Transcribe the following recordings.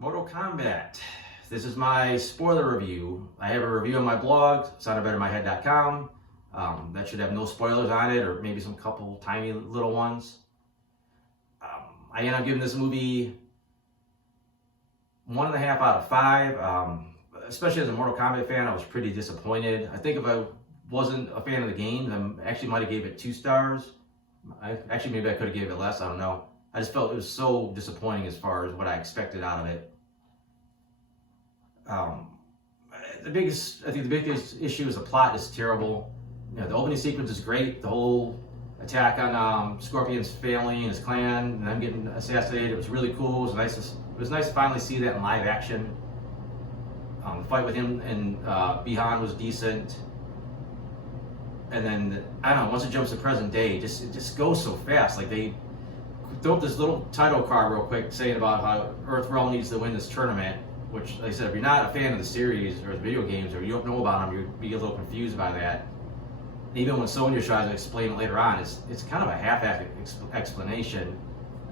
Mortal Kombat. This is my spoiler review. I have a review on my blog, soundedbettermyhead.com. That should have no spoilers on it, or maybe some couple tiny little ones. I end up giving this movie 1.5 out of 5. Especially as a Mortal Kombat fan, I was pretty disappointed. I think if I wasn't a fan of the games, I actually might have gave it 2 stars. Maybe I could have gave it less, I don't know. I just felt it was so disappointing as far as what I expected out of it. The biggest issue is the plot is terrible. You know, the opening sequence is great. The whole attack on Scorpion's family and his clan, and them getting assassinated, it was really cool. It was nice to finally see that in live action. The fight with him and Bihan was decent. And then, I don't know, once it jumps to present day, it just goes so fast. Like, they throw up this little title card real quick saying about how Earthrealm needs to win this tournament, which, like I said, if you're not a fan of the series or the video games, or you don't know about them, you'd be a little confused by that. Even when Sonya tries to explain it later on, it's kind of a half-assed explanation.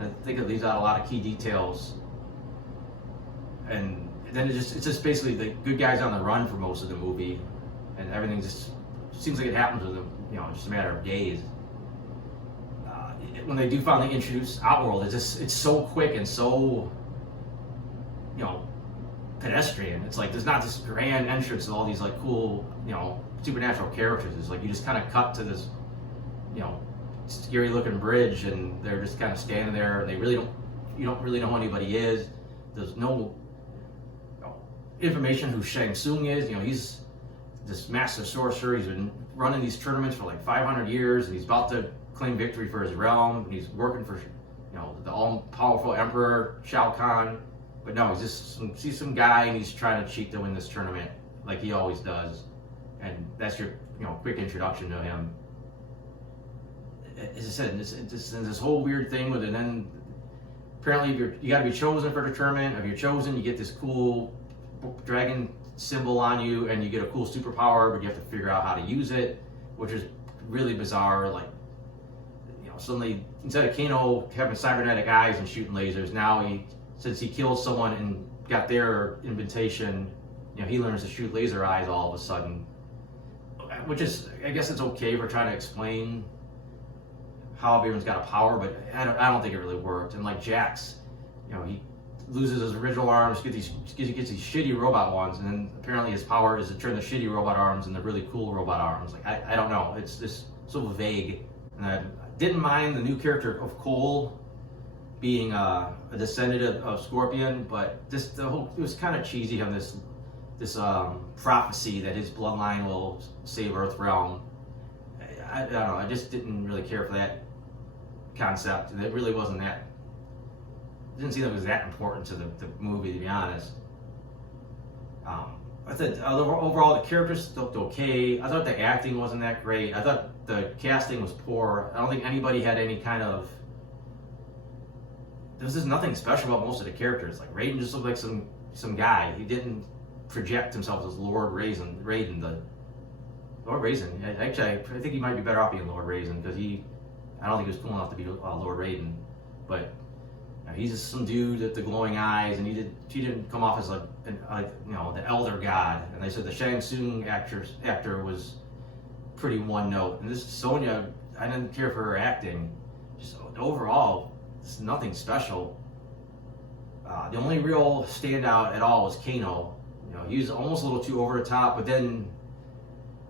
I think it leaves out a lot of key details. And then it's just basically the good guys on the run for most of the movie, and everything just seems like it happens with them, just a matter of days. When they do finally introduce Outworld, it's so quick and so, pedestrian. It's like there's not this grand entrance of all these like cool, supernatural characters. It's like you just kind of cut to this, scary looking bridge, and they're just kind of standing there, and you don't really know who anybody is. There's no information who Shang Tsung is. He's this master sorcerer. He's been running these tournaments for like 500 years, and he's about to claim victory for his realm. And he's working for, the all-powerful Emperor Shao Kahn. But no, he's some guy, and he's trying to cheat to win this tournament, like he always does. And that's your, quick introduction to him. As I said, this whole weird thing with it. And then apparently, you got to be chosen for the tournament. If you're chosen, you get this cool dragon symbol on you, and you get a cool superpower, but you have to figure out how to use it, which is really bizarre. Like, suddenly, instead of Kano having cybernetic eyes and shooting lasers, now since he killed someone and got their invitation, he learns to shoot laser eyes all of a sudden. Which is, I guess it's okay for trying to explain how everyone's got a power, but I don't think it really worked. And like Jax, he loses his original arms, gets these shitty robot ones, and then apparently his power is to turn the shitty robot arms into really cool robot arms. Like, I don't know, it's just so vague. And I didn't mind the new character of Cole being a descendant of Scorpion, but it was kind of cheesy having this prophecy that his bloodline will save Earthrealm. I don't know, I just didn't really care for that concept. It really wasn't that. It didn't seem like it was that important to the movie, to be honest. I thought overall the characters looked okay. I thought the acting wasn't that great. I thought the casting was poor. I don't think anybody had any kind of. There was just nothing special about most of the characters. Like Raiden just looked like some guy. He didn't project himself as Lord Raiden. Lord Raiden. Actually, I think he might be better off being Lord Raiden, because I don't think he was cool enough to be Lord Raiden, but. He's just some dude with the glowing eyes, and she didn't come off as the elder god. And they said the Shang Tsung actor was pretty one note. And this Sonya, I didn't care for her acting. Just overall, it's nothing special. The only real standout at all was Kano. He was almost a little too over the top, but then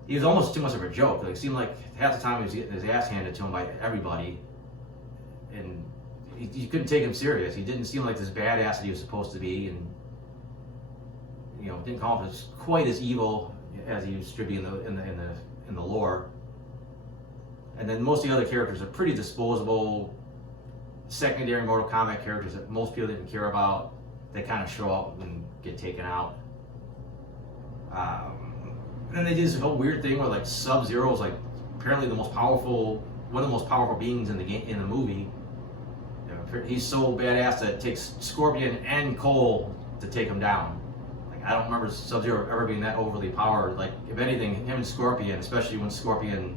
he was almost too much of a joke. Like, it seemed like half the time he was getting his ass handed to him by everybody, and you couldn't take him serious. He didn't seem like this badass that he was supposed to be, and didn't come off as quite as evil as he should be in the lore. And then most of the other characters are pretty disposable, secondary Mortal Kombat characters that most people didn't care about. They kind of show up and get taken out. And then they did this whole weird thing where like Subzero is like apparently one of the most powerful beings in the movie. He's so badass that it takes Scorpion and Cole to take him down. Like, I don't remember Subzero ever being that overly powered. Like, if anything, him and Scorpion, especially when Scorpion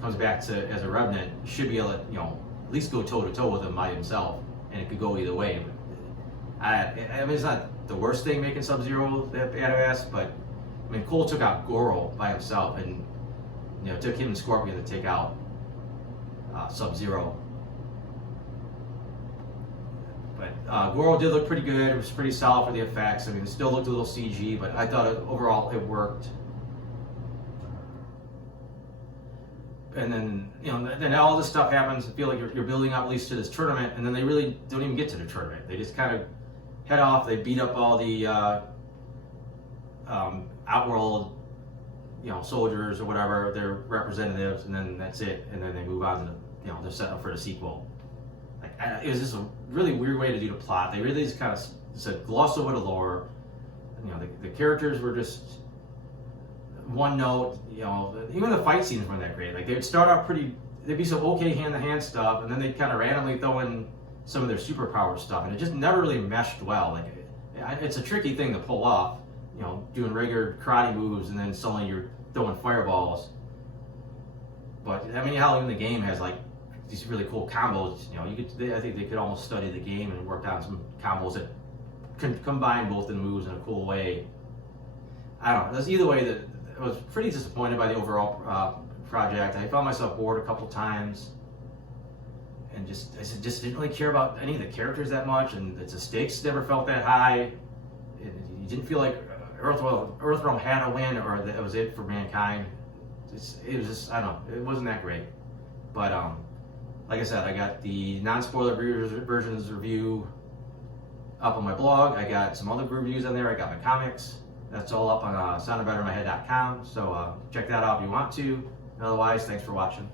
comes back as a Revenant, should be able to, at least go toe to toe with him by himself, and it could go either way. But I mean, it's not the worst thing making Subzero that badass, but I mean, Cole took out Goro by himself, and you know, it took him and Scorpion to take out Subzero. But Goro did look pretty good. It was pretty solid for the effects. I mean, it still looked a little CG, but I thought overall it worked. And then, you know, then all this stuff happens. I feel like you're building up at least to this tournament, and then they really don't even get to the tournament. They just kind of head off. They beat up all the Outworld, you know, soldiers or whatever, their representatives, and then that's it. And then they move on to, you know, they're setting up for the sequel. Like, it was just a really weird way to do the plot. They really just kind of said gloss over the lore. You know, the characters were just one note. You know, even the fight scenes weren't that great. Like, they would start out there'd be some okay hand-to-hand stuff, and then they'd kind of randomly throw in some of their superpower stuff, and it just never really meshed well. Like, it's a tricky thing to pull off, you know, doing regular karate moves, and then suddenly you're throwing fireballs. But I mean, how even the game has like these really cool combos. You know, I think they could almost study the game and work on some combos that can combine both the moves in a cool way. I don't know. That's either way. That I was pretty disappointed by the overall project. I found myself bored a couple times, and I just didn't really care about any of the characters that much, and the stakes never felt that high. You didn't feel like Earthrealm had a win, or that was it for Mankind. It was just, I don't know, it wasn't that great. But like I said, I got the non-spoiler versions review up on my blog. I got some other reviews on there. I got my comics. That's all up on soundabettermyhead.com. So check that out if you want to. Otherwise, thanks for watching.